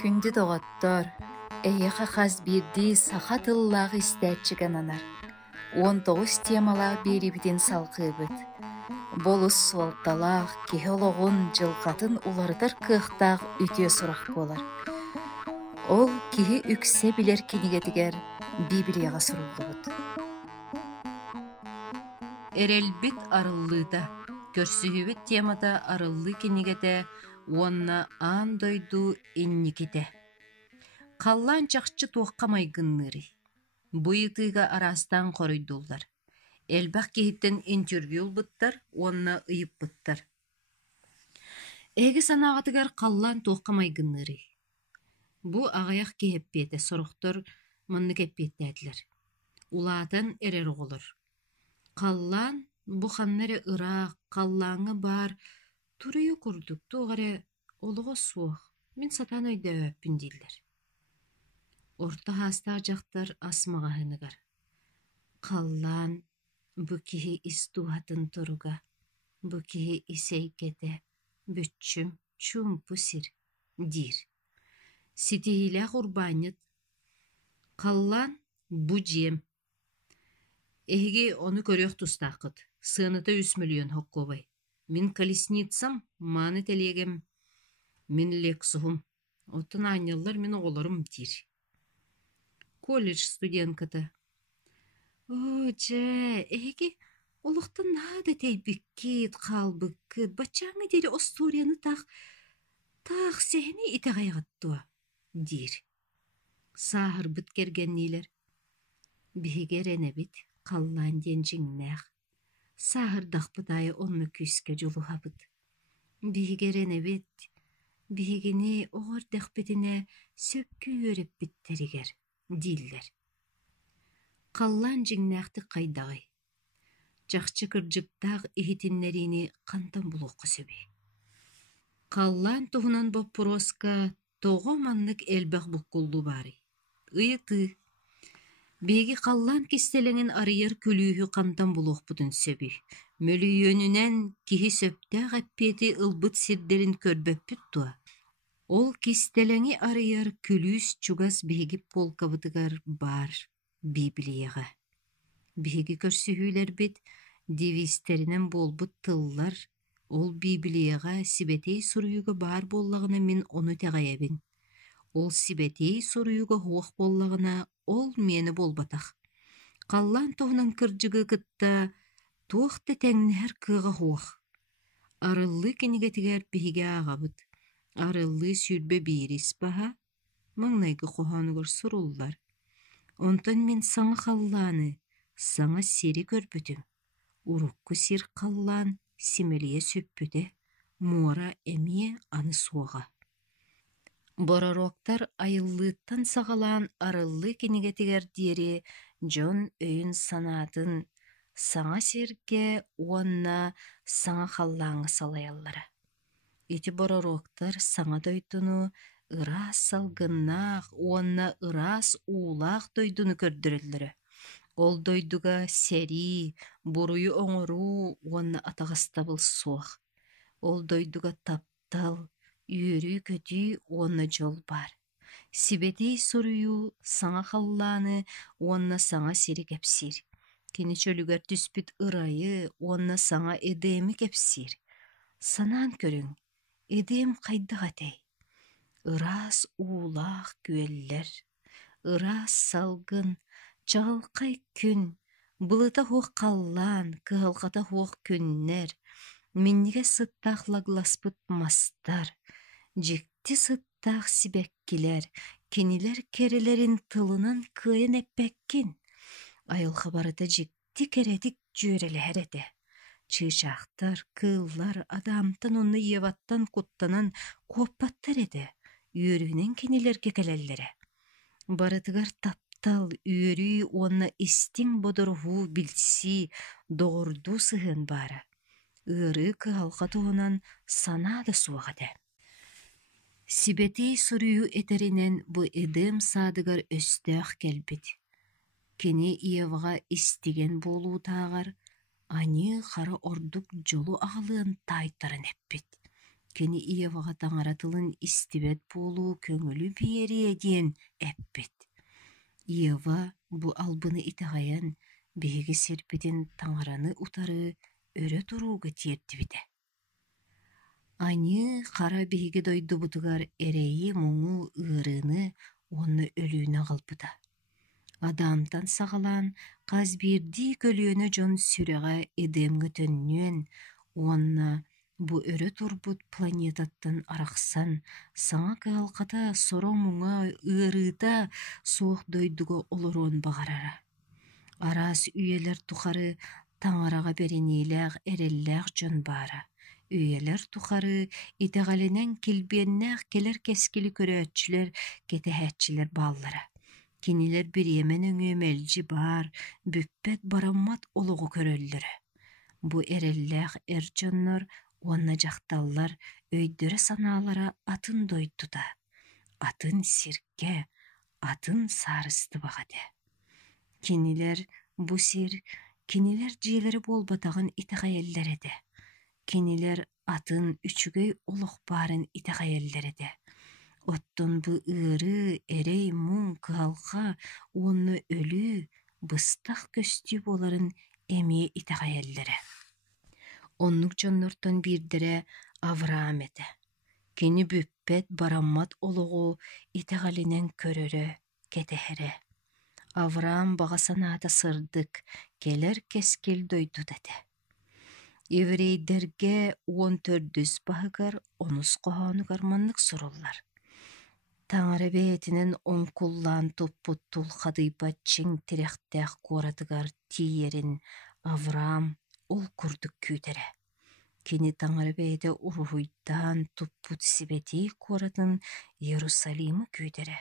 Күнді доғаттар, эйеха хаз бирди саха тыллағы истәтчіген анар. 19 темалағы берибіден салқыбыт. Болус суалталақ, кехологун жылқатын улардар кықтақ үте сұрақ болар. Ол кихи үксе білер кенегетігер Библияға сұрулы бұд. Эрелбит арыллыда, көрсүхүбіт темада арыллы кенегете онна андойду инниките. Қаллан чақчы тоққамай гынныры. Бұйытыға арастан қоройдулар. Элбақ кехіттен интервью бұттар, онна ұйып бұттар. Эгі санағатығар қаллан тоққамай гынныры. Бұ ағаяқ кехеппеті, сұрықтыр мұнны кеппетті әділер. Улаатан әрер оғылыр. Қаллан бұ қаннары ұрақ, қаллаңы бар, турыйы күрдік, тоғары олығы суық, мен сатан өйді өппін дейлер. Орта хаста жақтар асмаға хынығар. Қаллан бұ кихи истуғатын тұруға, бұ кихи исейкеті, бүтчім, чум пүсір, дир. Ситихилі құрбанет. Қаллан бұ жем. Эге оны көрек тұстақыд. Сыныты 3 миллион хоққобай. Мен колесницам, маны телегем. Мен лексуғым. Оттын анялар мен оғыларым дир. Колледж студенткаты. О, жа, эге олықтын нады тейбіккет, қалбыккет, бачаңы дері остурияны тақ сәхіне ите ғайғаттуа, дир. Сағыр бұт кергеннейлер. Бігер әнәбіт, қаллан ден жіңнәқ. Сағыр дақпыдайы онны күске жолуға бұд. Бігер әнәбіт, бігіне оғыр дақпетіне сөпкі өріп біттерігер, дейлер. Қаллан жіңнәқті қайдағай. Жақчы кіржіктақ ихетінлеріні қантан бұлуқы сөбе. Қаллан тұғынан бұл пороска тоғы маннық әлбәқ бұққылды бары. Үйіті. Беги қаллан кестелеңін арыйыр күлүйі қантан бұлуқ бұдын сөбе. Мөлүйөнінен кихи сөптәқ әппеті ылбыт сирдерін көрбәппіт туа. Ол кестелеңі арыйыр күлүйс чугас беги полкабыдығар бар Библияға. Беги көрсүхүйлер бит, девистерінен болбыт тыллар, ол Библияға сибетей сұруюға бар боллағына мен оны тәғайабин. Ол сибетей сұруюға хуақ боллағына ол мені болбатақ. Қаллан тоғынан кіржігі кытта туақты тәңнәр кыға хуақ. Арыллы кенегетігер беге ағабыд. Арыллы сүрбе бейрес баға, маңнайғы қоғанығыр сұрулар. Онтан мен саңа қалланы, саңа сері көрбітім. Урукку сир қаллан, семелие сөппіде, муара әмие аны суаға. Борароктар айыллыттан сағалан арыллы кенегетігер дері Джон өйін санатын саңа серге уанна саңа қаллаңы салаяллары. Эти борароктар саңа дойдуну ырас салгыннақ, уанна ырас улақ дойдуну көрдірілдірі. Ол дойдуга сәри, бұруyu оңыру, уанна атағастабыл суақ. Ол дойдуга таптал, үйірі көті уанна жол бар. Сибетей соруyu саңа қалланы, уанна саңа сері кәпсір. Кені чөлігер түспіт ырайы, уанна саңа эдемі кәпсір. Санан көрің, эдем қайдыға тәй. Ырас улақ күеллер, ырас салгын, чағылқай күн, бұлыта хоқ қаллан, кығылғата хоқ күннер, меннеге сыттақ лагласпыт мастар, жекті сыттақ сибәккілер, кенелер керелерін тылынан күйен әппәккен, айылға барыта жекті керетік жөрелі әреді. Чышақтар, кыллар, адамтан оны еваттан құттанан қоппаттар еді. Үйірінен кенелерге кәлелері. Барытығар таптал, үйірі оны істің бодырғу білси, доғырду сығын бары. Үрі кығалға туғынан санады суағады. Сибетей сұрыю етерінен бұ едім садығар өстәқ кәлбет. Кені иевға істеген болу тағар, ани қара ордық жолу ағылығын тайтарын әппет. Кені Иеваға таңаратылын истибет болу көңілі биере ден әппет. Иева бу албыны итағаян биһиги серпидин таңараны утары өрө туруuга тиэрдибите. Аны қара биһиги дойдубутугар эрэйи муңу ыарыыны онны өлүүнө қалбыта. Адамтан сағалан қаз бирди көлүөнө жон сүрэҕэ ыдыымгы төннүөн, онна бу өрө турбут планетаттан арахсан, саҥа кыалхата соро муҥа ыарыыта суох дойдуга олоруон бағарара. Араас үйелер тухары таңараға беренилээх эреллээх дьон баара. Үйелер тухары итеҕалинэн килбиэннээх келер кескили көрөөччүлэр кетэһээччилэр бааллара. Кинилэр бириэмен өҥүөмэлжи баар, бүппэт бараммат олоҕу көрөллөрө. Бу эреллээх эр дьоннор уонна дьахталлар өйдөрө санаалара атын дойдута. Атын сиргэ, атын саарыстыбаҕа дэ. Кинилэр бу сир, кинилэр дьиэлэри буолбатаҕын итэҕэйэллэр этэ. Кинилэр атын үчүгэй олохпаарын итэҕэйэллэр этэ. Оттон бу ыары, эрей, муң, кыалха, уонну өлүү, быстах көстүү боларын эмиэ итэҕэйэллэрэ. Оннук дьоннортон биирдэрэ Авраам этэ. Кини бүппэт бараммат олоҕу итэҕэлинэн көрөрө, кетэһэрэ. Авраам баҕа санаата сырдык, келер кескил дойдут этэ. Еврейдерге 14 баһыгар онус коһоонугар маннык суруллар. Таңара бэйэтинэн оҥкуллаан туппуттул хадыйбат чиҥ тирэхтээх куоратыгар тиийэрин Авраам ол курдук күүтэрэ. Кини таңара бэйэтэ уруһуйдаан туппут сибэтии куоратын Иерусалимы күүтэрэ.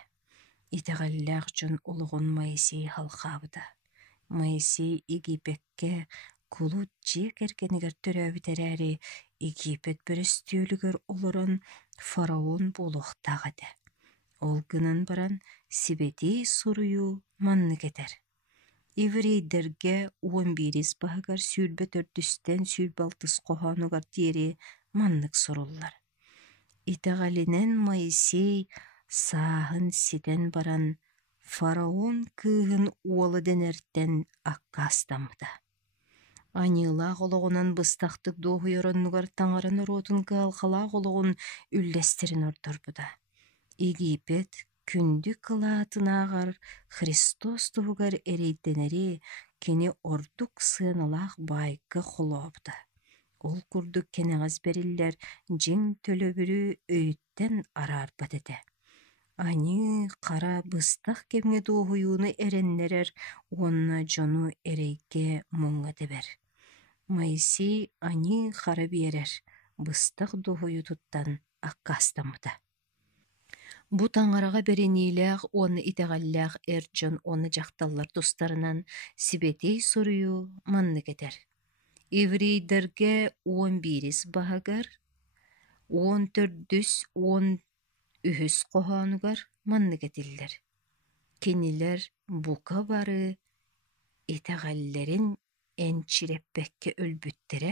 Итэҕэллээх дьон олоҕун Моисей халхаабыта. Моисей Египетке кулут дьиэк эргэнигэр төрөөбүтэрээри Египет бөрөстүөлүгөр олорон фараон буолуохтаах этэ. Ол гынан баран сибэтии суруйуу маннык этэр. Еврейдерге 11 баһыгар сүүрбэ төрдүстэн сүүрбэ алтыс коһоонугар диэри маннык суруллар. Итэҕэлинэн Моисей сааһын ситэн баран фараон кыыһын уола дэнэртэн аккаастаммыта. Аньыылаах ологунан быстахтык дуоһуйороннугар таҥаран ороотун кыалхалаах ологун үллэстерин ордорбута. Египет күндү кылаатынаагар Христос туһугар эрийдэнэри кини ордук сыаналаах баайга холообута. Ол курдук кенеҕас бериллэр дьиҥ төлөбүрү өйүттэн араарбат этэ. Аны хара быстах кемҥе дуоһуйууну эрэннэрэр уонна дьону эрейгэ муҥҥа тэбэр. Моисей аны хара биэрэр, быстах дуоһуйутуттан аккаастаммыта. Бу таҥараҕа беренилээх уонна итэҕэллээх эр дьон уонна дьахталлар тустарынан сибэтей суруйуу маннык этэр. Еврейдерге 11 баһыгар 14-13 коһоонугар маннык этиллэр. Кинилэр бука бары итэҕэллэрин энчиреппекке өлбүттэрэ,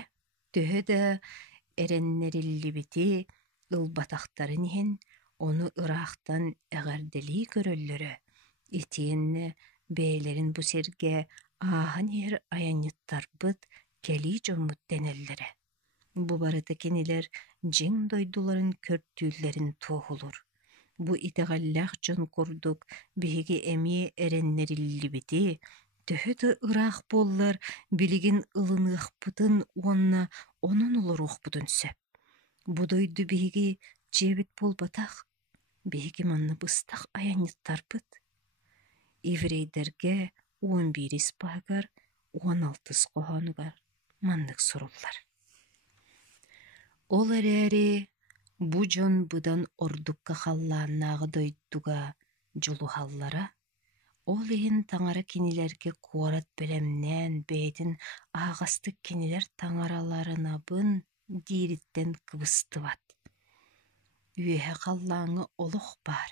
төһө да эрэннэриллибити ылбатахтарын иһин ону ыраахтан эҕэрдэлии көрөллөрө, итиэннэ бэйэлэрин бу сиргэ ааһан иһэр аянньыттарбыт кэлии дьоммут дэнэллэрэ. Бу барыта кинилэр дьиҥ дойдуларын көртүүлэрин туоһулур. Бу итэҕэллээх дьон курдук биһиги эмиэ эрэннэриллибити, төһө да ыраах буоллар билигин ылыныахпытын уонна онон олоруохпутун сөп. Бу дойду биһиги дьиэбит буолбатах, биһиги манна быстах аянньыттарбыт. Еврейдерге 11 баһыгар 16 коһоонугар маннык суруллар. Ол эрээри бу дьон быдан ордукка халлааннааҕы дойдуга дьулуһаллара, ол иһин таҥара кинилэргэ куорат бэлэмнээн бэйэтин ааҕастык кинилэр таҥараларынабын диириттэн кыбыстыбат. Үөһэ халлааҥҥа олох баар,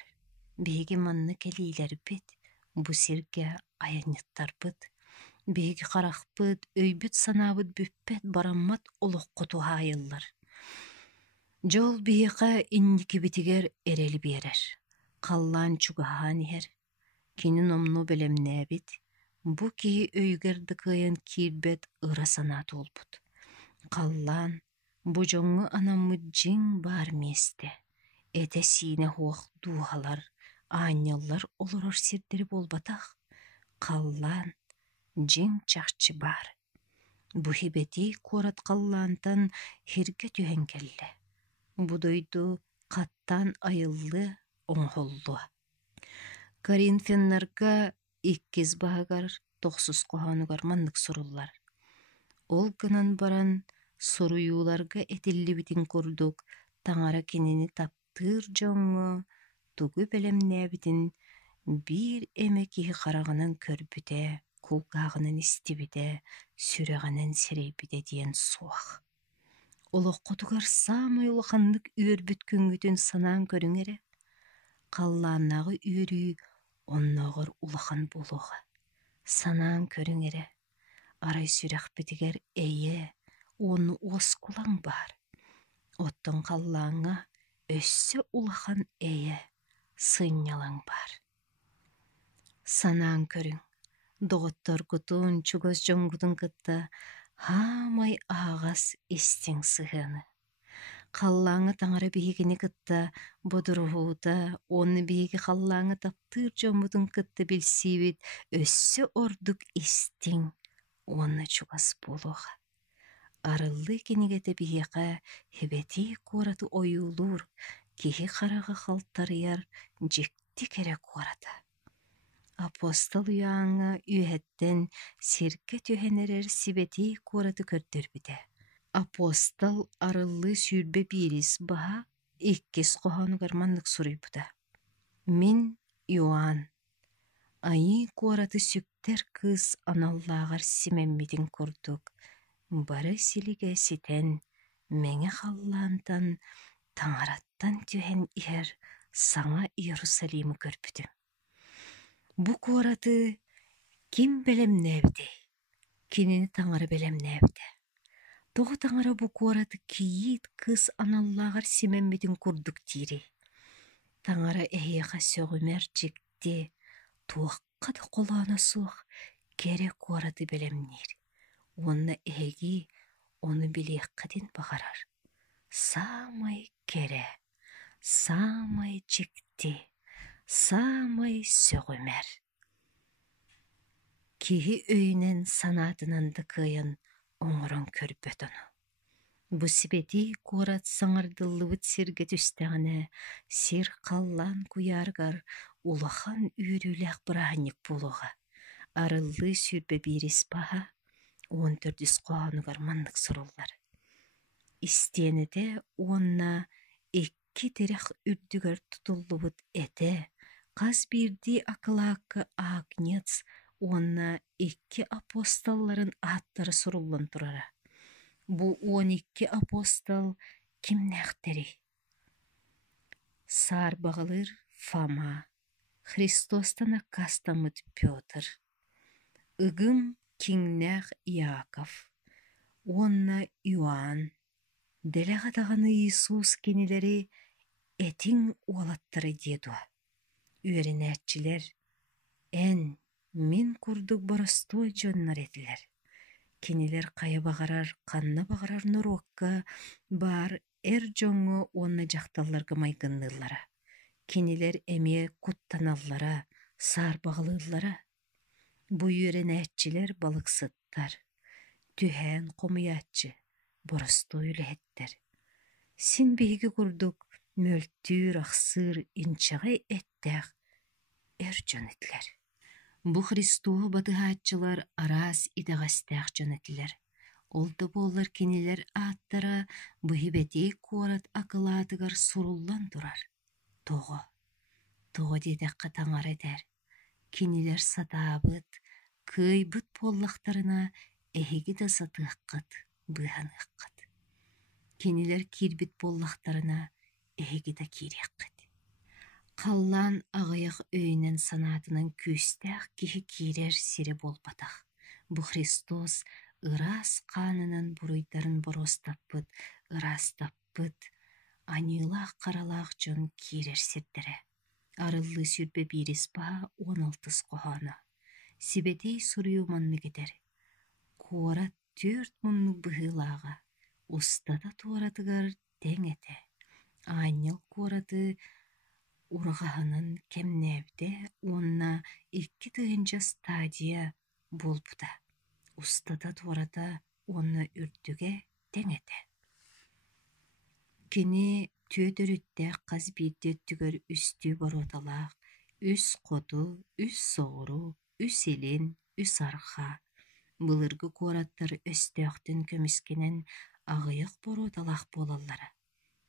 биһиги манна кэлиилэрбит, бу сиргэ аянньыттарбыт, биһиги харахпыт, өйбүт санаабыт бүппэт бараммат олоххо туһаайыллар. Жол бейіқа инники битигер эрели берер. Қаллан чугахан ер. Кинин омну белемнәбит. Бу кии өйгерді кыйын кирбет ыра санат олбут. Қаллан бу жоңы анамы жиң бар месте. Эте сине хуақ дуғалар, анялар олорор сирдері болбатақ. Қаллан жиң чақчы бар. Бу хибети корат қаллантан хирге түйен келле. Будойду қаттан айыллы оңғоллу. Коринфяннарга иккиз бағар тоқсыз қоғанугар маннык суруллар. Ол гынан баран суруюларга этилли битин курдук, таңара кинини таптыр жоңу, тугу белемнәбитин бир эмекиһи қарағынан көрбүте, кулгағынан истибите, сүрәғанан серейбите диен суақ. Олоққотугар самай улаханнык үөрбүт күнгүтүн санаан көрүңере. Қаллааннағы үөрүү онноғыр улахан болуға. Санаан көрүңере. Арай сүрәқ бітігер эйе, оны оскулаң бар. Оттон қаллааңа өссө улахан эйе, сыннялаң бар. Санаан көрүң. Доғыттар кутун, чугас жоңгудун кытта, хамай ағас истең сыхыны. Қаллаңы таңара бейгіні кытта, бодырғуыта, оны бейгі қаллаңы таптыр жоңгудун кытта білсейбет, өссө ордук истең, оны чугас болуға. Арылы кенегеті бейіға хебети кораты ойулур, кихи қараға қалтарыяр, жекті керек кораты. Апостол уяңа үйәттен сирке түйенерер сибети кораты көрдір біде. Апостол арылы сүрбе бирис баха иккес қоғанугар маннык сурый бұда. Мин Иоанн. Айы кораты сүктер кыз аналлағар сименмитин курдук. Бары силиге ситен, меңе қаллантан, таңараттан түйен ер саңа Иерусалимы көрбүдүм. Бу кораты ким белемнәбіде? Кинини таңары белемнәбіде. Тоғы таңара бу кораты киит кыз аналлағар сименмитин курдук тири. Таңара эйеға сөғімер жекте, туаққа да қолана суық, кере кораты белемнер. Онна эги оны билеққадин бағарар. Самай кере, самай жекте, самай сөғімер. Кихи өйнен санатынанды кыйын оңырын көрбөт оны. Бу сибети корат саңардылыбыт сирге түстәғіне сир қаллан куяргар улахан үйріләқ бұрағынек болуға. Арылы сүрбе бирис баха 14 қоғанугар маннык суруллар. Истенеде онна 2 терек үрдігер тұтылыбыт эте, қаз бирди акылақы агнец онна 2 апостолларын аттары суруллан турара. Бу 12 апостол кимнәқтери? Сар бағылыр Фома, Христостана кастамыт Петр, ыгым киннәқ Иаков, онна Иоанн, делеғатағаны Иисус кенелері этин уалаттары дедуа. Үйерінәтчілер, ән, мен күрдік барыстой жоннар етілер. Кенелер қайы бағарар, қанна бағарар нұрокка бар әр жоңы онна жақталларға майгыннылара. Кенелер әме куттаналлара, сар бағылылара. Бу үйерінәтчілер балықсыттар. Түхән қомыятчы, барыстой үләттер. Син бейгі күрдік, мөлтүр, ақсыр, инчағай әттәқ, әр жон етлер. Бу Христуы батыхатчылар арас идағастақ жон етлер. Олды боллар кенелер аттара бұхибетей корат акылатыгар суруллан турар. Тоғы дедаққа таңар едер. Кенелер сатабыт, кыйбыт боллақтарына әхеги да сатыққыт, бұғаныққыт. Кенелер кирбит боллақтарына әхеги да кирекқыт. Қаллан ағаяқ өйнен санатынан күстәқ кихи кирер сире болбатақ. Бу Христос ырас қанынан бұруйдарын боростаппыт, ырастаппыт, анылах каралах жон кирер сирдере. Арыллы сүрбе бирис ба 16 кохана. Сибетей сурую манны гидер. Куора 4 муннук быһыылаага. Устата туаратыгар теңете. Аньыл куораты урағаһынын кемнебде онна 2 тыгынча стадия болбута. Устата туарата онна үрдүге теңете. Кини түйөдөрүтте қаз бирде түгөр үстү бороталаах, үс коту, үс соғуру, үс элин, үс арха. Былыргы куораттар өстөқтін көміскенен ағыйық бороталаах болаллара.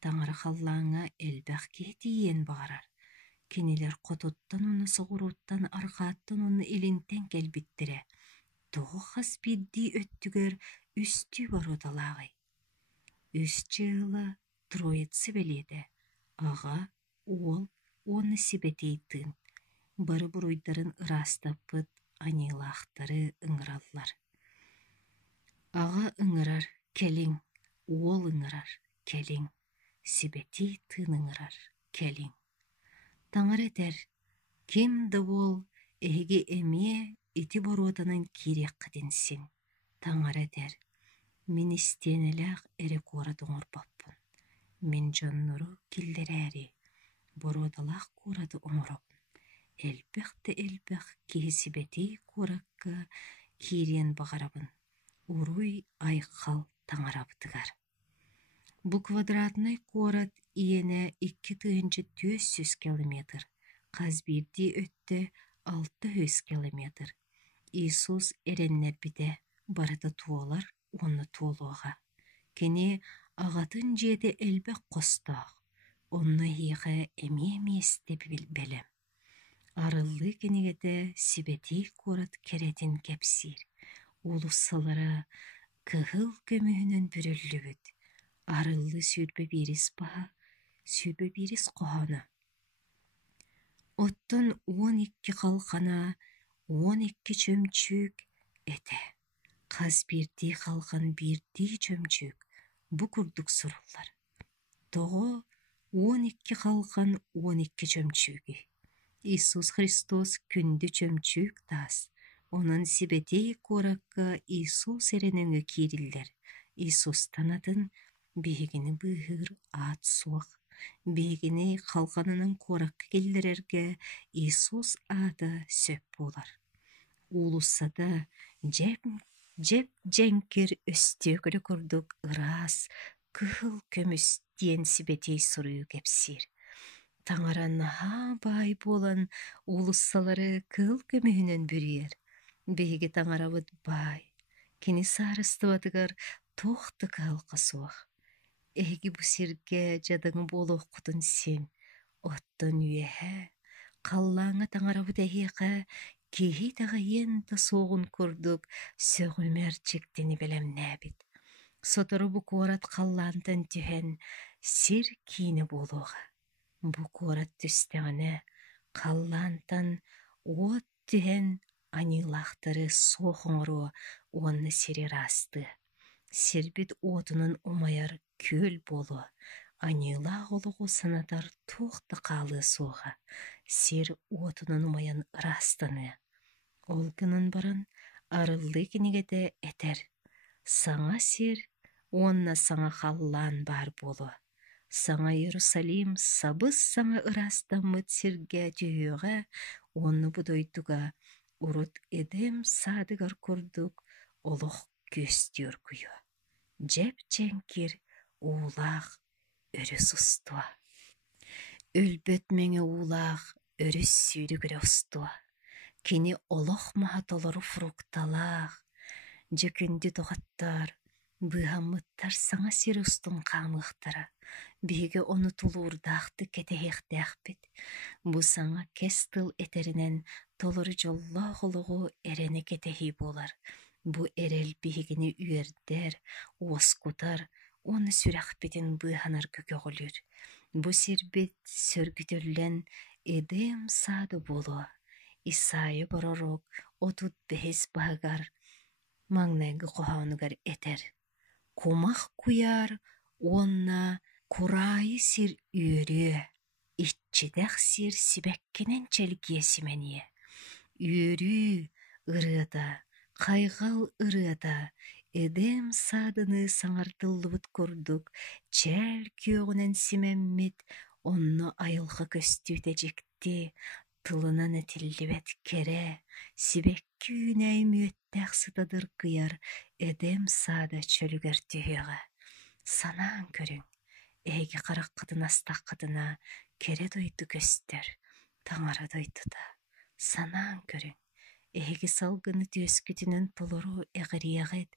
Таңара халлаңа элбәқ кетиен бағарар. Кинилер котуттан уны соғуруттан архаттан уны элинтен келбиттире. Тоғы қаз бирди өттүгөр үстү бороталаагы. Үс жылы Троицы беледе. Аға, ол, оны сибетейтін. Бары бұруйдарын ырастаппыт анилақтары ыңыраллар. Аға ыңырар, келің. Ол ыңырар, келің. Сибетейтін ыңырар, келің. Таңар етер, кемді ол, әйге әме ити боротанын керек қыденсін. Таңар етер, мен істеніләқ әрі қора доңырбаппын. Мен жоннору килдерәри, бородалақ курады оңырап. Элбәқті элбәқ кесібеті куракка кирен бағарабын. Уруй айқал таңарабытыгар. Бу квадратный курат иене 2,400 километр. Қазбирди өтті 600 километр. Иисус эреннер биде барыта туолар оны туолуға. Кені ағатын жеді әлбәк қостақ. Онны хиға әме-еместі білем. Арылы кенегеде сибети көріт керетін кепсир. Улуссалара кығыл көмігінен бүрілі бүд. Арылы сүрбе беріс ба, сүрбе беріс қоғаны. Оттын 12 қалқана, 12 чөмчүк әті. Қаз бірді қалған бірді чөмчүк. Бу курдук сурулар. Тоғы 12 қалған 12 чөмчүгі. Иисус Христос күнді чөмчүк тас. Онын сибетей коракка Иисус эренеңі кириллер. Иисус танатын бейгіні бұғыр ат суақ. Бейгіні қалғанының коракка келдерерге Иисус ады сөп болар. Улусада жеп жәңкер өстегілі күрдік ырас, кығыл көміс ден сибетей сұрыю кепсир. Таңаран ха бай болан улуссалары кығыл көмігінен бүрер. Бейгі таңарабыд бай. Кені сарыстывадығар тоқты кығыл қасуақ. Әйгі бұсерге жадыңы болу құтын сен. Оттын үйе, қаллаңа таңарабыд әйеға кейі тағы енді соғын күрдік сөғімер чектені білем нәбіт. Сотыры бұ қорат қаллантын түйен сир кейіні болуға. Бұ қорат түстіғіне қаллантын от түйен анилақтары соғыңыру оны сири расты. Сирбит отының умаяр көл болу. Анилақ олығы санатар тоқты қалы соға. Сир отының умаян растыны. Олгының барын арылы кенегеде әтер. Саңа сир, онна саңа қаллан бар болу. Саңа Иерусалим сабыз саңа ырастамыт сирге түйеға, оны бұдойдуға урут едем садығар күрдік олық көстер күйі. Жеп жәңкер улақ өріс ұстуа. Өлбөт меңе улақ өріс сүйді көрі ұстуа. Кені олық мағаталары фрукталақ. Жекінді тоғаттар, бұғамыттар саңа сері ұстың қамықтары. Беге оны тұлуырдақты кетеғдәқ бет. Бұ саңа кестіл етерінен толыры жолла ғылығы әрені кетеғи болар. Бұ әрел бегені үйердер, оскутар, оны сүрақ бетін бұғанар көке ғылыр. Бұ сербет сөргітірлен едем сады болу. Исайы барарок, отут бәз бағар, маңнайғы қоғанығар етер. Комақ куяр, онна Kurayı sir üörü, iççidek sir sibekкенен çelgiye simeniye. Üörü ырыада, кайгал ырыада, эдем садыны саңартыллыбыт курдук, чәл күйөгүнен симеммит, онно айылга көстүүтэ жекти, тылынан этиллибет кере, сибекки үнәй мүөттәк сытадыр кыяр, эдем сада чөлүгер түйөҕө. Санаан көрүң, эһиги карак кытын астак кытына кере дойду көстөр, таңара дойдута. Санаан көрүң, эһиги салгыны түөскүтүнөн толору эгириягыт,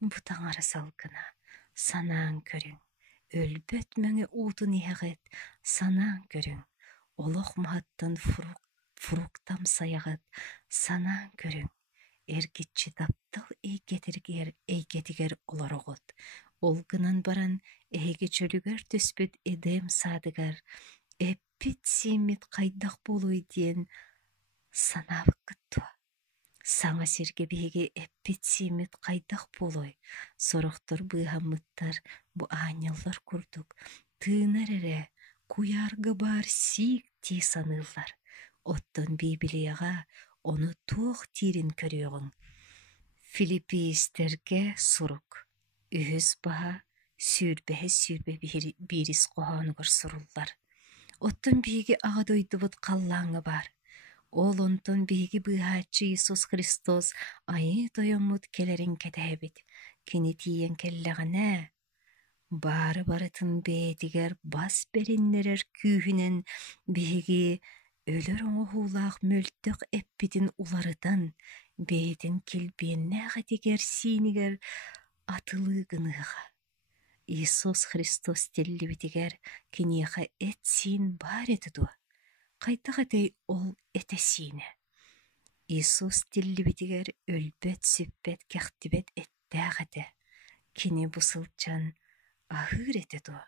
бу таңара салгына. Санаан көрүң, өлбөт мөңө уутун иһагыт, санаан көрүң, олох махаттан фруктам саягыт, санаан көрүң, эргиччи таптал эйгетигер олорогот. Олгынан баран эһиги чөлүгөр түспүт эдем садыгар, эппит сииммит кайдах болуй диэн санаабык кыттуа. Саңа сирге биһиги эппит сииммит кайдах болуй, сорохтор быыһаммыттар бу ааньаллар курдук, тыынар эре, куярга баар сиик дии саныыллар. Оттон Библияга ону туох тиирин көрүөгүң. Филиппиистерге сурук. Үһүс баһа сүүрбе биирис коһоонугар суруллар. Оттон биһиги аҕа дойдубут халлааҥҥа баар. Ол онтон биһиги быыһааччы Иисус Христос айыы тойоммут келерин кэтэһэбит. Кини тиийэн келлэҕинэ, баары барытын бээтигэр бас бериннерэр күүһүнэн биһиги өлөр оҥоһуулаах мөлтөх эппитин уларытан, бээтин килбиэннээҕэтигэр сиинигэр атылыыгыныыҕа. Иисус Христос теллибитигэр киниэхэ эт сиин баар эти дуо. Кайдах этей ол эте сиине. Иисус теллибитигэр өлбөт сүппет кэхтибет эттээҕэтэ. Кини бусылчан аһыыр эте дуо.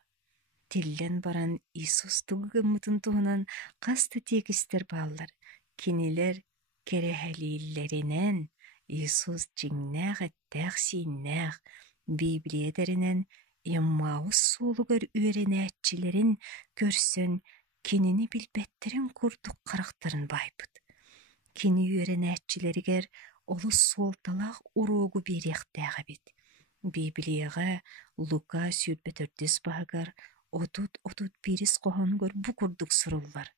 Тиллэн баран Иисус тугугаммытын туһунан хаста тиекистер бааллар. Кинилер керэһэлииллэринэн Иисус дьиҥнээх эттээх сииннээх, Библиэдэринэн Эммаус суолугар үөрэнээччилэрин көрсөн кинини билбэттерин курдук харахтарын байбыт. Кини үөрэнээччилэригэр олус суолталаах уруогу биэриэхтээҕэбит. Библияга Лука сүүрбөтөрдүс баһыгар отут биирис коһонугар бу курдук суруллар.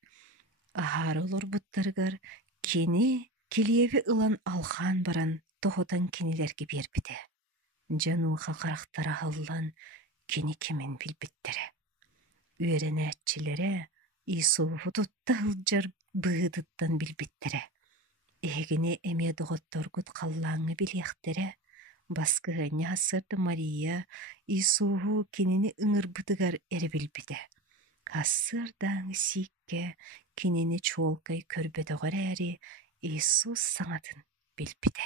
Аһаары олорбуттарыгар кини килиэби ылан алхаан баран тоһотан кинилерги биэрбитэ. Жанууха харахтара халлан кини кимин билбиттере. Үөрэнээччилэрэ Иисуфу тутта хылдьар быһыдыттан билбиттере. Эһигини эмиэ доҕотторгут халлааҥҥа билиэхтерэ, баскыһыанньа хассарда Мария Иисуфу кинини ыҥырбытыгар эри билбитэ. Хассыардааҥы сиикке кинини чуолкай көрбөтөҕөр ээри Иисус саҥатын билбитэ.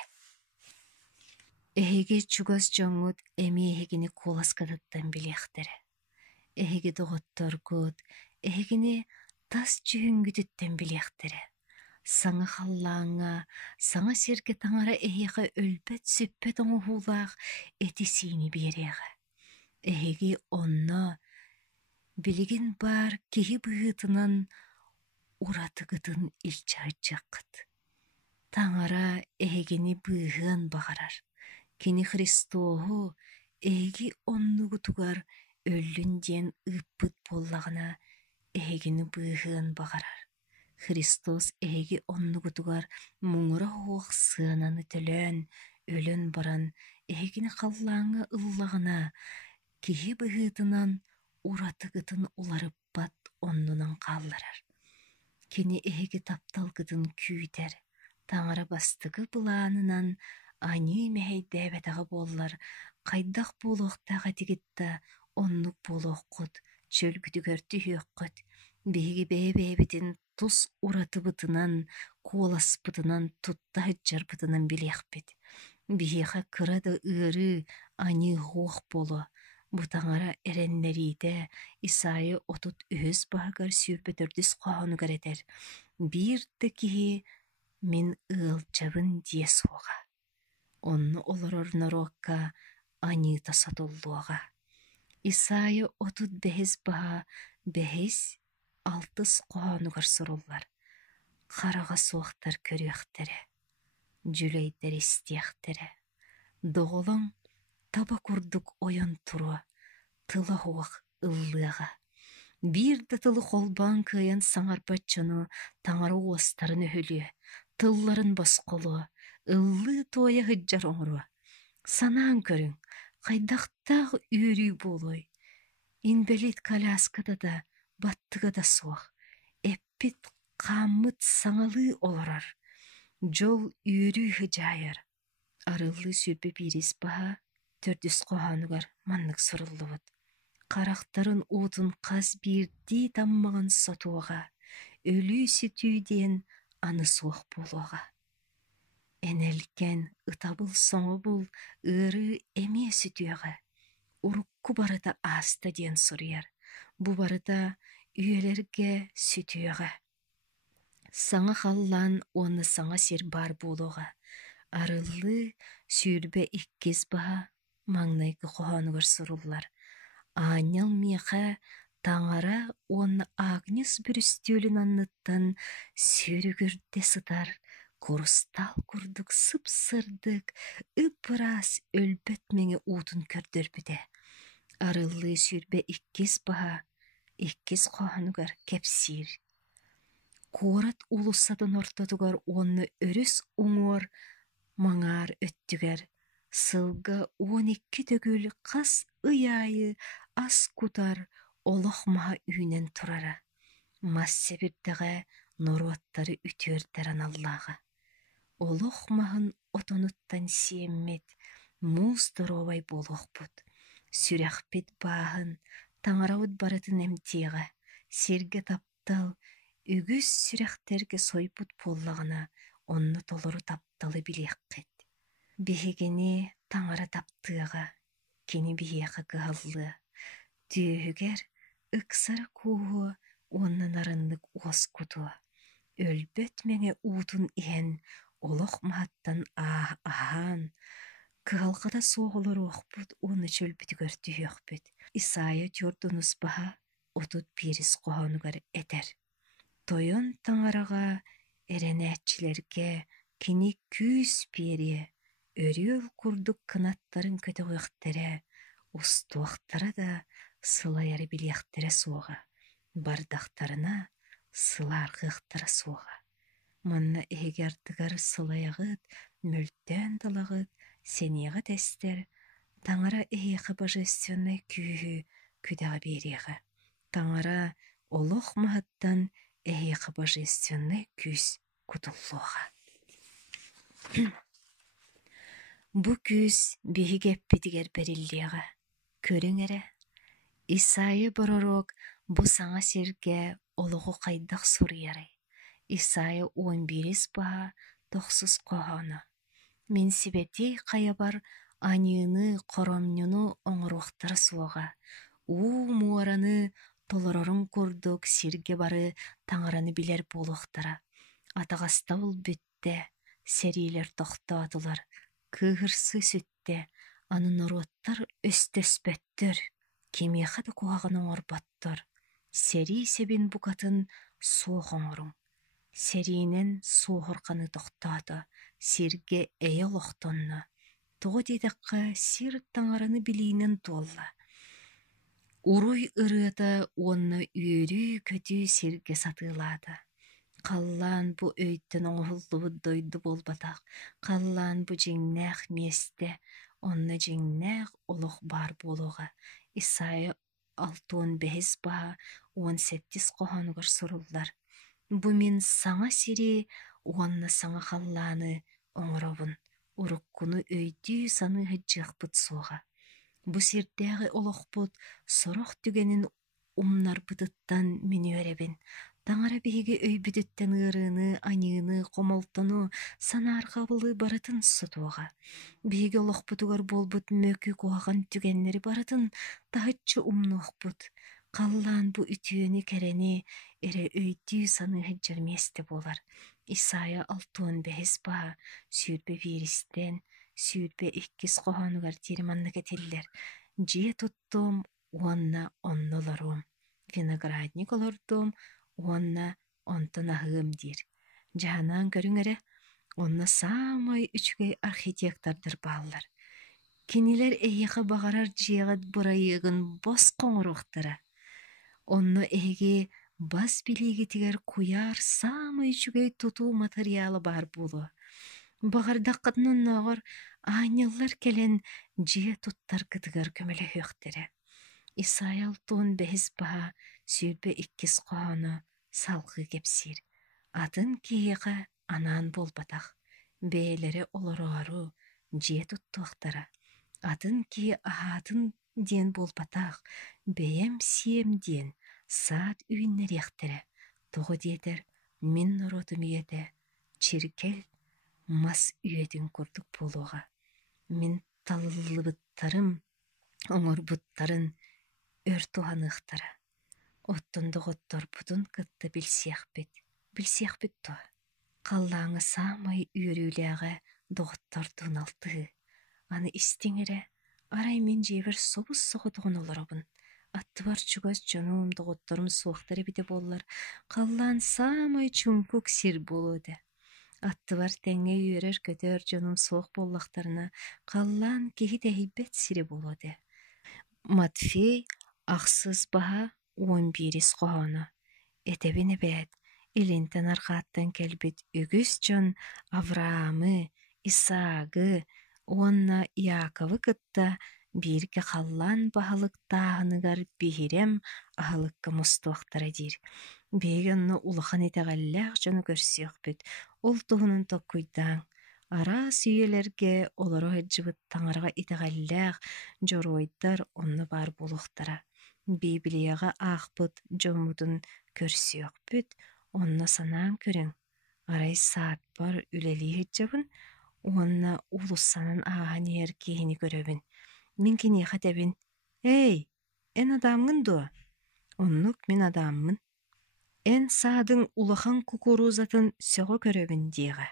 Эһиги чугас дьоҥҥут эми эһигини куоласкатыттан билиэхтерэ. Эһиги доҕотторгут эһигини тас дьүһүҥҥүтүттэн билиэхтерэ. Саҥа халлааҥҥа, саҥа сиргэ таҥара эһиэхэ өлбөт сүппөт оҥоһуулаах эти сиини биэриэҕэ. Эһиги онно билигин баар киһи быһыытынан уратыгытын илчааччаккыт. Таҥара эһигини быыһыан баҕарар. Кини Христооху эһиги оннугутугар өллүн диэн ыыппыт буоллаҕына эһигини быыһыан баҕарар. Христос эһиги оннугутугар муҥура хуох сыананы төлөөн, өлөн баран эһигини халлааҥҥа ыллаҕына киһи быһыытынан уратыгытын уларыппат оннунан хаалларар. Кини эһиги тапталгытын күүтэр, таҥара бастыгы былаанынан аныы мэһэйдээбэтэҕэ буоллар, кайдах буолуохтаах атигитта оннук буолуоххут, чөлгүтүгэр түһүөххүт, биһиги бэйэбэйэбитин тус уратыбытынан, куоласпытынан, тутта hyдьарбытынан билиэхпит. Биһиэхэ кыра да ыары аныы хуох буолуо. Бу таҥара эрэннэриитэ Исайя отут үһүс баһыгар сүүрбөтөрдүс коһонугар этэр. Биир да киһи мин ыалдьабын дие суоҕа. Онно олорорноруокка аньыыта сатуллуоҕа. Исайы отут бэһис баһа бэһис алтыс коһонугар суруллар. Хараға суохтар көрүөхтэрэ, жүлэйдэр истиэхтэрэ. Доголоң таба курдук ойон туруа, тыла хуах ыллыаға. Бир да тылы холбаан кыйан саңарбатчону таңары уостарын өһүлүө, тылларын басқолуа, ыллыы туоя хыджар оҥоруа. Санаан көрүң, хайдахтаах үүрүү болой. Инбелит коляскада да, баттыга да суох. Эппит қаммыт саңалы олорар. Жол үүрүү хыжайар. Арыллы сүрбе бирис баха, төрдүс коһанугар маннык суруллубут. Карактарын уутун каз бирди таммаган сотуага, өлүү сүтүүден аны суох болуага. Энелген ытабыл соңу бул ыры эмие сүтүөҕө. Урукку барыта аста диэн суруяр. Бу барыта үйелерге сүтүөҕө. Саңа халлан оны саңа сир бар болуға. Арыллы сүүрбе иккис баха маңнайгы коһонугар суруллар. Аanyал миэхэ таңара оны агнес бүрүстүөлүн анныттан сүүрүгүрдэ сытар. Курустал курдук сып-сырдык, ыпырас өлбөт меңе уутун көрдөрбүдэ. Арыллы сүүрбе иккис баха, иккис коһонугар кепсир. Куорат улуссатын ортотугар онны өрүс уңуор маңаар өттүгер. Сылга 12 төгүл кас ыяайы ас кутар олох маха үүнен турара. Мас себирдеге норуаттары үтүөрдер аналлаага. Олох махын отонуттан сиэммит, муус доровай болохпут. Сүряхпит баахын, таңарауыт барытын эмтиэҕэ, сирге таптал, үгүс сүряхтерге сойпут поллагына, онны толору тапталы билиэххит. Биһигини таңара таптыаға, кини биһиэхэ кыһаллыа. Түйүһүгэр ыксара кууху онны нарыннык уос кутуа. Өлбөт меңе уутун иһэн олох маһаттан аһаан, кыһалҕата суоҕолоруохпут уонна чөлбүтүгөр түһүөхпүт. Исайя дьордунус баха отут биирис коһонугар этер. Тойон таңарага эрэнээччилерге кини күүс биэриэ, өрүөл курдук кынаттарын көтөҕүөхтэрэ, устуахтара да сылайары билиэхтерэ суоҕа. Бардахтарына сылааргыахтара суоҕа. Манна эһигертыгар сылайаҕыт, мөлтөөн талагыт, сениэҕэ тэстэр, таңара эһиэхэ божественный күүһү күдэҕэ биэриэҕэ. Таңара олох маһаттан эһиэхэ божественный күс кутуллуоҕа. Бу күс биһигеппитигэр бериллиэҕэ. Көрүҥ эрэ, Исайя боророк бу саҥа сиргэ олоҕу хайдах суруйарый. Исайя 11 баха 9 коһону. Мен сибетей хайабар аньыыны коромнюну оҥоруохтара суоҕа. Муараны толорорун курдук сирге бары таңараны билер буолуохтара. Атаҕаста ул бүтте, сериилер тохтоотулар, кыыһырсы сүтте, аны норуоттар өсtöспөттөр, кимиэхэ да куһаҕан оҥорботтор. Сери себин букатын суох оҥоруҥ. Сериинен суохорханы тохтоото, сирге эйэ олохтонно. Тоҕо диэтэххэ сир таңараны билиинэн туолла. Уруй ырыата уонна үөрүү көтүү сирге сатыылаата. Халлаан бу өйттен оҥоһуллубут дойду болбатах, халлаан бу жиңнээх миэсте, онна жиңнээх олох бар буолуоҕа. Исайя 6-5 баха 18 коһонугар суруллар. Бу мин саҥа сири уонна саҥа халлааны оҥоробун, уруккуну өйдүү саны хыджыахпыт суоҕа. Бу сирдээҕи олохпут сорох түгэнин умнарбытыттан мин үөребин. Таңара биһиги өйбүтүттэн ырыыны, аньыыны, хомолтону санаарҕабылы барытын сутуоҕа. Биһиги олохпутугар буолбут мөкү куһаҕан түгэннери барытын таһыччы умнуохпут. Халлаан бу үтүөни кэрэни эре өйдүү саны хыджар миэсте буолар. Исайя 6-5 баха сүүрбе бииристен, сүүрбе 2 коһонугар диэри маннык этиллэр. Дьиэ туттуом уонна оннолорум. Виноградник олордум, уонна онтон аһыым диир. Жаһанаан көрүңэре, онна самай үчүгэй архитектордор бааллар. Кинилер эйиэхэ бағарар дьиэҕэт бурайыгын бос коҥоруохтара. Онно эһиги бас билиигитигэр куяар самай үчүгэй тутуу материалы бар буолуо. Бағардаққытнонноҕор аанньыллар кэлэн дьиэ туттар кытыгар көмөлөһүөхтэрэ. Исайал туон бэһис баһа сүүрбэ иккис хоһоно салгы кэпсиир. Атын киһиэхэ анаан буолбатах. Бээлэри олороору дьиэ туттуохтара. Атын киһи аһаатын диэн буолбатах. Бэйэм сиэм диэн саат үүннэриэхтэрэ. Тоҕо диэтэр мин норотум ийэтэ чиркэл мас үйэтин курдук буолуоҕа. Мин таллыбыттарым, оҥорбуттарын өр туһаныахтара. Оттон доҕотторбутун кытта билсиэхпит туа. Халлааҥҥа саамай үөрүүлээҕэ доҕоттор тууналтыһы. Аны истиҥэрэ, арай мин дьиэбэр собус соҕотоҕун олоробун. Аттыбар чугас дьонуум доҕотторум суохтар эбитэ буоллар. Халлаан саамай чуҥкук сир буолуода. Аттыбар тэҥҥэ үөрэр көтөр дьонуум суох буоллахтарына халлаан киһи тэһийбэт сири буолуода. Матфей ахсыс баһа 11 хоһоно. Этэбин эбээт, илинтэн арҕааттан кэлбит үгүс дьон Авраамы, Исаагы, уонна Иаковы кытта бииргэ халлаан баһалыктааһыныгар биһирэм аһылыкка мустуохтара диир. Биһиги онно улахан итэҕэллээх дьону көрсүөхпүт. Ол туһунун токкуйдаан. Араас үйэлэргэ олоро ыджыбыт таҥарга итэҕэллээх дьоруойдар онно баар булуохтара. Библияга аахпыт дьоммутун көрсүөхпүт, онно санаан көрүң. Арай саатпар үлэлии ыджабын, уонна улуссанан ааһан иһэр киһини көрөбүн. Мин киниэхэ тэбин: «Эй, эн адааммын дуо?» «Оннук мин адааммын. Эн саадың улахан кукурузатын сөҕө көрөбүн диэҕэ».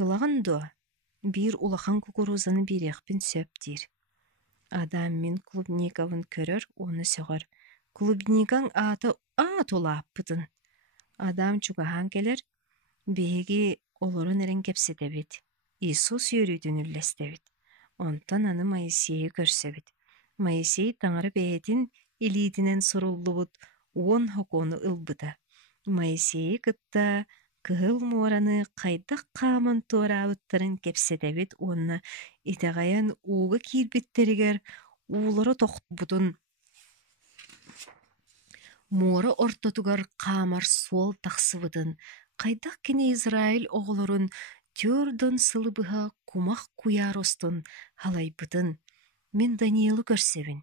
«Ылагын дуо, биир улахан кукурузаны бириэхпин сөп» диир. Адаам мин клубникабын көрөр, уону сөҕөр. «Клубникаң аата улааппытын». Адаам чугаһаан келер, биһиги олорун эрен кэпсэтэбит. Иисус үөрүүтүн үллэстэбит. Онтон аны Моисейи көрсөбүт. Моисей таҥара бэйэтин илиитинэн суруллубут уон хокуону ылбыта. Моисейи кытта кыһыл муораны хайдах хааман туораабыттарын кэпсэтэбит, уонна итэҕэйэн ууга киирбиттеригэр уулоро тохтубутун муора ортотугар хаамар суол тахсыбытын, хайдах кини Израиль оҕолорун түөрдөн сылыбыһа кумах куяар остун халайбытын. Мин Даниэлу көрсөбүн.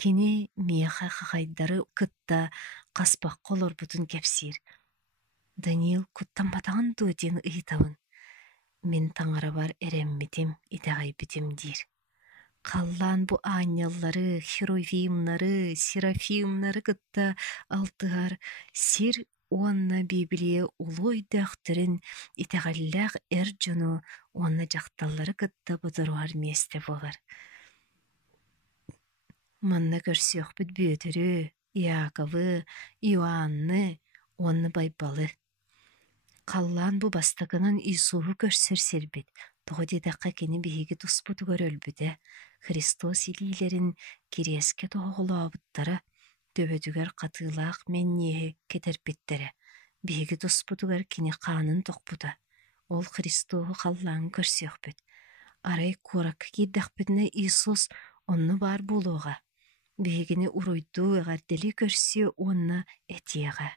Кини миэхэ хахайдары кытта хаспахха олорбутун кэпсиир. Даниэл куттамматаҕын дуо диэн ыһытабын. Мин таҥара бар эреммитим, итэҕэйбитим диир. Халлаан бу аанньаллары, херувимнары, серафимнары кытта алтыһар сир уонна Библия улуой дөөхтөрүн итэҕэллээх эр дьону уонна дьахталлары кытта бутуруар миэстэ буолар. Манна көрсүөхпүт бүөтөрү, Иаковы, Иоанны, уонна Байбалы. Халлаан бу бастакынан Иисуху көрсөр сирбит. Тоҕо диэтэххэ кини биһиги туспутугар өлбүтэ. Христос илиилэрин кириэскэ тоҕоҕулаабыттара, төбөтүгэр хатыылаах мэнниэһи кетерпиттерэ. Биһиги туспутугар кини хаанын тохпута. Ол Христоху халлаан көрсүөхпүт. Арай куоракка киирдэхпитинэ Иисус онно баар буолуоҕа. Биһигини уруйдуу эҕэрдэлии көрсүө уонна этиэҕэ.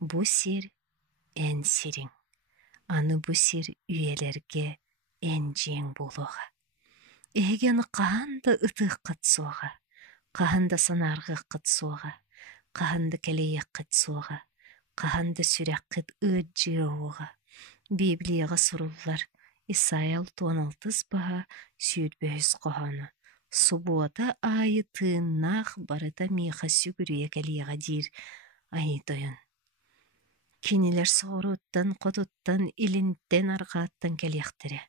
Бу сир эн сириң. Аны бу сир үйэлэргэ эн дьиэң буолуоҕа. Эһиги аны хаһан да ытыаххат суоҕа, хаһан да санаарҕыаххат суоҕа, хаһан да кэлэйиэххит суоҕа, хаһан да сүрэххит ыаджыаҕуоҕа. Библияга суруллар. Исайал 16 баһа сүүрбөһүс хоһоно. Субуота аайы тыыннаах барыта миэхэ сүгүрүйэ кэлиэҕэ диир айытойон. Кинилэр соҕоруттан, хотуттан, илинттэн арҕааттан кэлиэхтэрэ.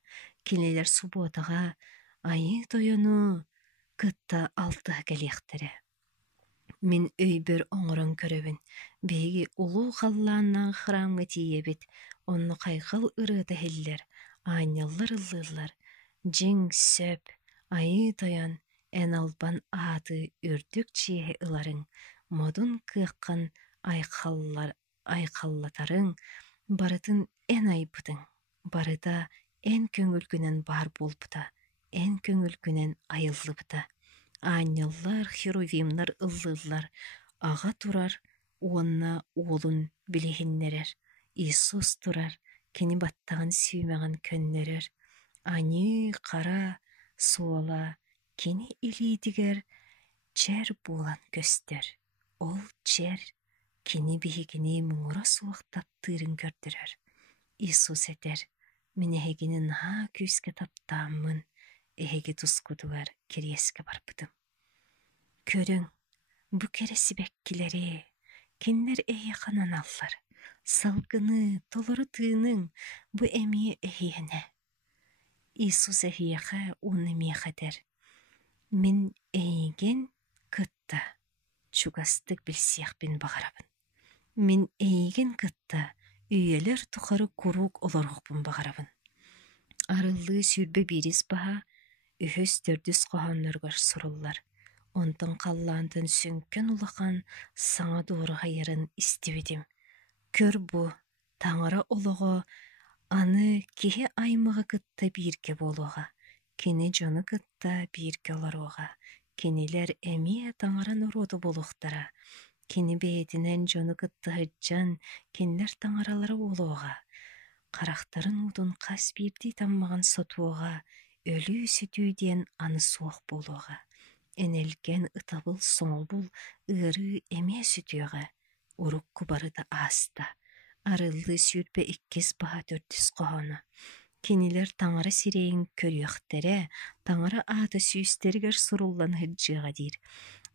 Кинилэр субуотаҕа айытойону кытта алтыға кәліқтірі. Мен өйбір оңырын көрөбін, бейгі улуу қаллааннан храмға тиебіт, онны қайқыл ырыта хеллер, аняллар ыллылар, жең сөп, айы тоян, ән албан аты үрдік чие ыларын, модун кыққан айқаллатарын, барытын ән айбытын, барыта ән көңілгінен бар болбыта, ән көңілгінен айыллыбыта. Аняллар, херувимнар ыллылар, аға турар, уонна уолун билихиннерер. Иисус турар, кені баттағын сүймәғін көннерер. Аны қара, суола, кені илидігер, чер болан көстер. Ол чер, кені бігіні мұңыра суықтап тырын көрдірер. Иисус этер, мен эхегіні наға күйске таптамын, эхеге тұскудуар кереске барбыдым. Көрің, бұ кересі бәккілері, кеннер әйе қанан аллар, салгыны, толыры тыының, бұ әмие әйене. Иисус әйеға оны мейхадер. Мен әйген кытта, чугастык білсеқ бен бағарабын. Мен әйген кытта, үйелер тұқары құрук оларғық бен бағарабын. Арылы сүрбе берес баға, үхіс төрдіс қоғанларғар сұрылар. Онтын қаллантын сүнкен ұлақан саңа doğru хайырын істебедім. Көр бұ, таңыра олығы, аны кеге аймығы кытта бирке болуға, кені жоны кытта бирке оларуға, кенелер әмие таңыран ұроды болуқтара, кені бейдінен жоны кытта хыджан, кенлер таңыралары олуға, қарақтарын ұдын қас бирді таммаған сотуға, өлі сүтүүден аны суық болуға. Энелген ытабыл соңбул ыры эме сүтüöҕэ, урук кубары да аста. Арыллы сүрбе иккис баha төртүс коһоно. Кинилер таңара сирэйин көрүөхтере, таңара ата сүүстергер суруллан хыджыга дир.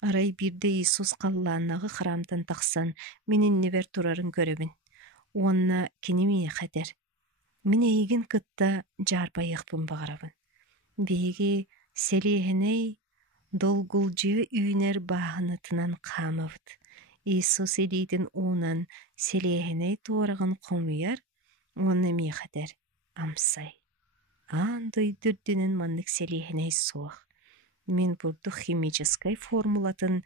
Арай бирде Иисус қаллааннағы храмтан тахсан, минин небер турарын көрөбүн. Уонна киними хатер. Мен эйигин кытта жарбайыхпын багарабын. Биги селиэхэнэй долгулжы үйнер баһынытынан қамавыд. Иисус элидин уунан селиэхэнэй туорагын қомуяр, уонна миэхатер амсай. Аан дойдурдунун маннык селиэхэнэй суох. Мен бурду химическай формулатын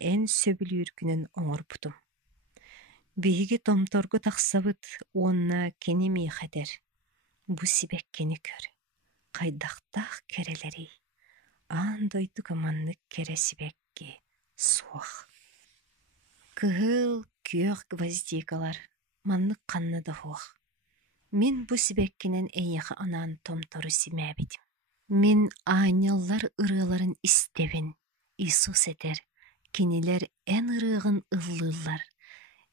эн сөбүлүүркүнөн оңорбутум. Биһиги томторгу тахсабыт, уонна кени миэхатер. Бу сибеккени көр. Кайдахтах керелери. Аан дойдуга маннык кересибекки суох. Кыһыл күйөх гвоздикалар маннык канна да хуох. Мен бу сибеккинен эйяха анаан томтору симэбитим. Мен ааняллар ырыаларын истебин. Иисус этер. Кинилер эн ырыагын ыллыыллар.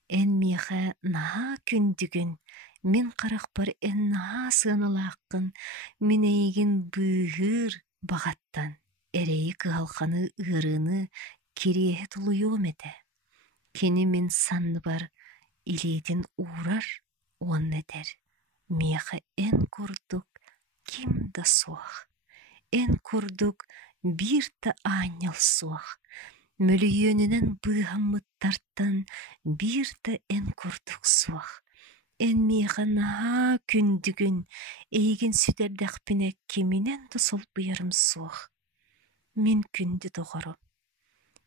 Эн миэха наһаа күндүгүн. Мен карахпар эн наһаа сыаналааккын. Мен эйигин быыһыыр багаттан. Эреи кыалханы ырыны кириэхэ тулуюум эте. Кени мен санны бар илиитин уурар уон этер. Миэха эн курдук ким да суох. Эн курдук бир да ааньял суох. Мөлүйөнүнен быыхаммыттартан бир да эн курдук суох. Эн миэха наһаа күндүгүн эйигин сүтердэхпине киминен да сол буярым суох. Мен күнді доғырып.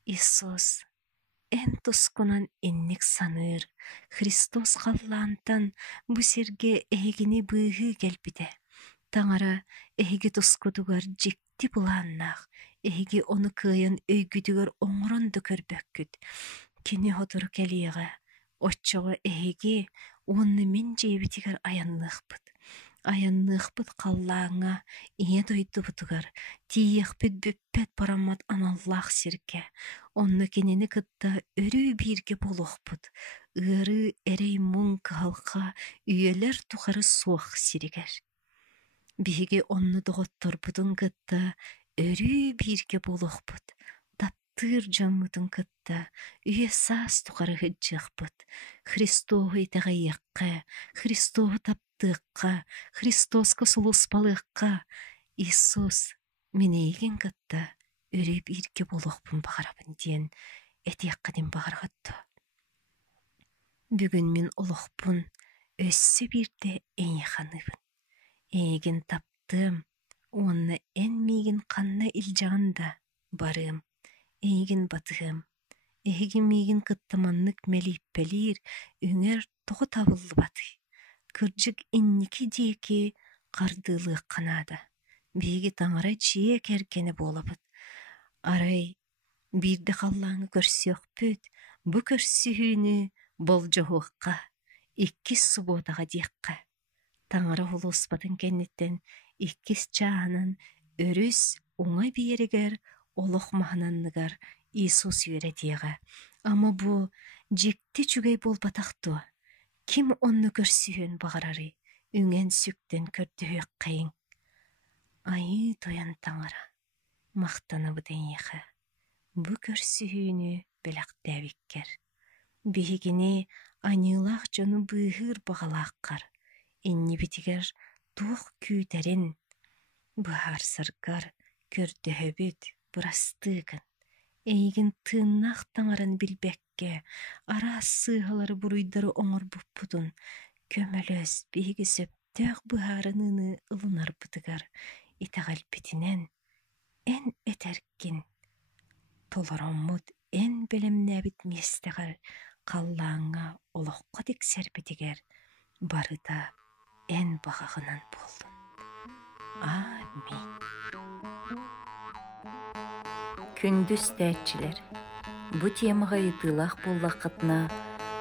Иисус, эн тускунан инник саныр, Христос қаллаантан бу серге эхигини быыһыы келбиде. Таңара эхиги тускудугар жикти булааннаах, эхиги ону кыайан өйгүдүгөр оңоронду көрбөккүт. Кини хотур келиэҕэ, оччоҕо эхиги уонны мен жиэбитигэр аянныахпыт. Аянныахпыт қаллааҥа ие дойдубутугар, тиийэхпит бүппет параммат аналлаах сиргэ. Онну кинини кытта өрүү биирге болохпут. Ыары эрей муң кыалха үйелер тухары суох сиригер. Биһиги онну доҕотторбутун кытта өрүү биирге болохпут. Таптыыр дьаммытын кытта үйе саас тухары хыджыахпыт. Христогу итэҕэйиэххэ, Христогу таптыахха, Христоска сулуспалыахха. Иисус, мен эйигин кытта өреп ирке болохпун бағарабын диен этияккадин бағарғатты. Бүгін мен олықпун өссі бірде әне ханыбын. Эгин таптым, онна эн мигин қанна илжағанда барым, эгин батығым. Эһиги мигин кыттаманнык мелиппелир үңер тоҕо табыллы баты. Кырдьык инники диэки кардыылыах канаада. Биһиги таҥара чие кэргени буолабыт. Арай, биирде халлааҥы көрсүөхпүт, бу көрсүһүүнү болжоһуохха, иккис субуотаҕа диэххэ. Таҥара холуоспатын кэнниттэн иккис чааһынан өрүс уҥа биэригэр олох маһынанныгар Иисус үйрәтиэҕэ. Ама бу дьикти чүгэй болбатахту. Ким онну көрсүһүн бағарары, үңен сүктен көрдүһүөххэйиҥ. Айы тойан таҥара, махтанабыт эйиэхэ. Бу көрсүһүүнү бэлэхтээбиккэр. Биһигини аньыылаах дьону быыһыыр баҕалааххар. Иннибитигэр туох күүтэрин. Быһаар сыргар көрдөһөбүт бырастыыгын. Эйигин тыыннаах таҥаран билбэкке, араас сыыһалары буруйдары оҥорбуппутун, көмөлөс биһиги сөптөөх быһаарыныны ылынарбытыгар итэҕэлбитинэн эн этэркин толороммут эн белемнээбит миэстэҕэр халлааҥҥа олоххо тиксэрбитигэр барыта эн баҕаҕынан буоллун. Аминь. Күндүс тәэтчилер. Бу темаға ытылах боллақытына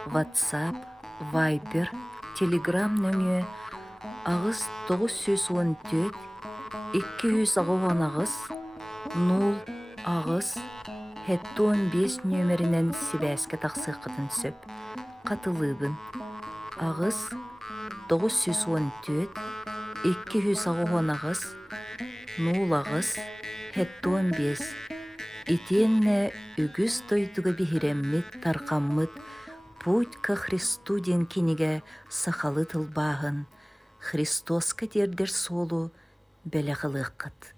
WhatsApp, Viber, Telegram нөмүө агыс 914 210 агыс 0 агыс 715 нөмеринен сибээске тахсыаххытын сөп. Катылыбын. Агыс 914 210 агыс 0 агыс 715. Итенне үгүс тойдуга биһиреммит тархаммыт путь ка Христу ден киниге сахалы тылбаагын Христоска тердер солу бэлэхылыаккат.